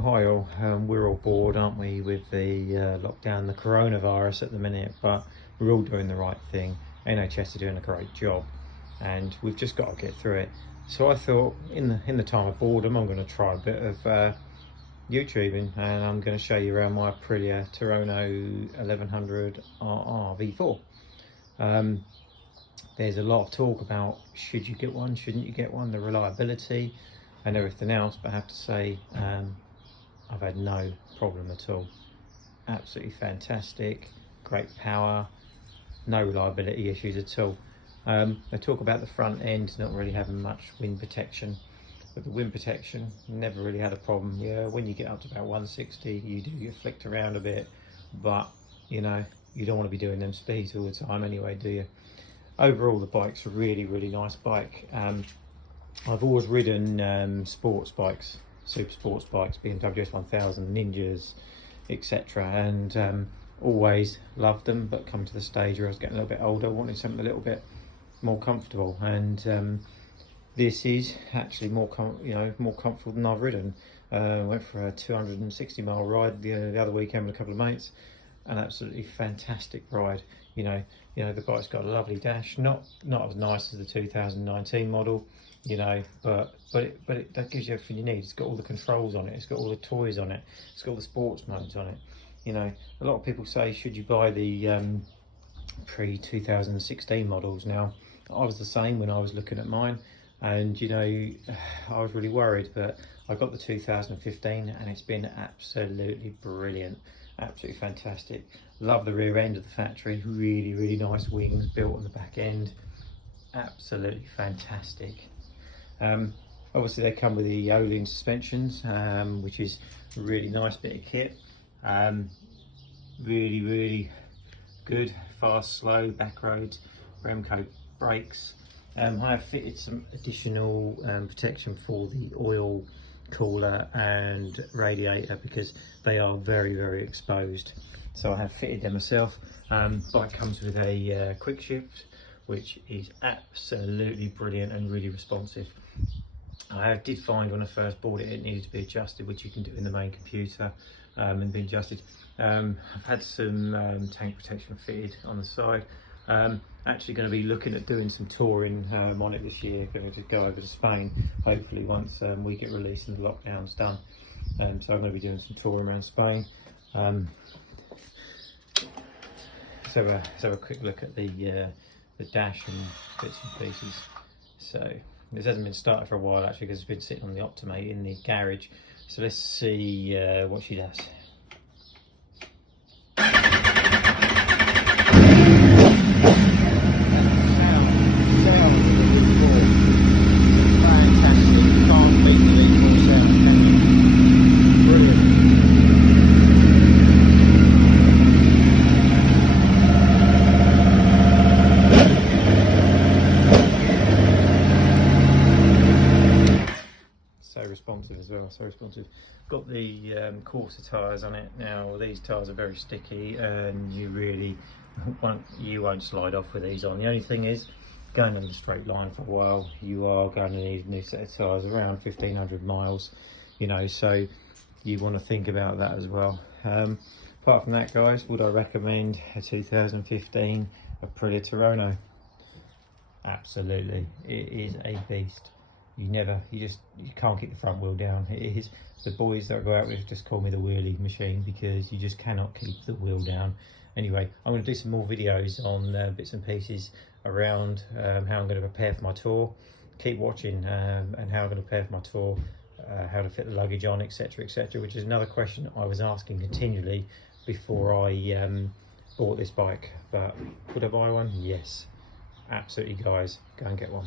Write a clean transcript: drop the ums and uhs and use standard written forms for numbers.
Well, hi all. We're all bored, aren't we, with the lockdown, the coronavirus at the minute, but we're all doing the right thing. NHS are doing a great job and we've just got to get through it. So I thought in the time of boredom, I'm going to try a bit of YouTubing, and I'm going to show you around my Aprilia Tuono 1100 V4. There's a lot of talk about should you get one, shouldn't you get one, the reliability and everything else, but I have to say I've had no problem at all. Absolutely fantastic, great power, no reliability issues at all. They talk about the front end not really having much wind protection, but the wind protection never really had a problem. Yeah, when you get up to about 160 you do get flicked around a bit, but you know, you don't want to be doing them speeds all the time anyway, do you? Overall the bike's a really nice bike. I've always ridden sports bikes, super sports bikes, BMW S1000, Ninjas, etc., and always loved them, but come to the stage where I was getting a little bit older, wanted something a little bit more comfortable, and this is actually more comfortable than I've ridden. Went for a 260-mile ride the other weekend with a couple of mates. An absolutely fantastic ride. You know the bike's got a lovely dash, not as nice as the 2019 model, you know, but that gives you everything you need. It's got all the controls on it, it's got all the toys on it, it's got all the sports modes on it. You know, a lot of people say, should you buy the pre-2016 models? Now, I was the same when I was looking at mine, and you know, I was really worried, but I got the 2015 and it's been absolutely brilliant, absolutely fantastic. Love the rear end of the factory, really nice wings built on the back end, absolutely fantastic. Obviously they come with the Aprilia suspensions, which is a really nice bit of kit. Really good, fast, slow, back roads, Remco brakes. I have fitted some additional protection for the oil cooler and radiator because they are very exposed, so I have fitted them myself. Bike comes with a quick shift, which is absolutely brilliant and really responsive. I did find when I first bought it, it needed to be adjusted, which you can do in the main computer, and be adjusted. I've had some tank protection fitted on the side. Actually going to be looking at doing some touring on it this year. Going to go over to Spain, hopefully once we get released and the lockdown's done. So I'm going to be doing some touring around Spain. So let's have a quick look at the dash and bits and pieces. So this hasn't been started for a while actually, because it's been sitting on the Optimate in the garage. So let's see what she does. Responsive as well, so responsive. Got the Corsa tyres on it. Now these tyres are very sticky and you won't slide off with these on. The only thing is, going in a straight line for a while, you are going to need a new set of tyres around 1500 miles, you know, so you want to think about that as well. Apart from that guys, would I recommend a 2015 Aprilia Tuono? Absolutely, it is a beast. You can't keep the front wheel down. It is, the boys that I go out with just call me the wheelie machine because you just cannot keep the wheel down. Anyway, I'm going to do some more videos on bits and pieces around how I'm going to prepare for my tour. Keep watching, and how I'm going to prepare for my tour, how to fit the luggage on, etc, which is another question I was asking continually before I bought this bike. But would I buy one? Yes, absolutely guys, go and get one.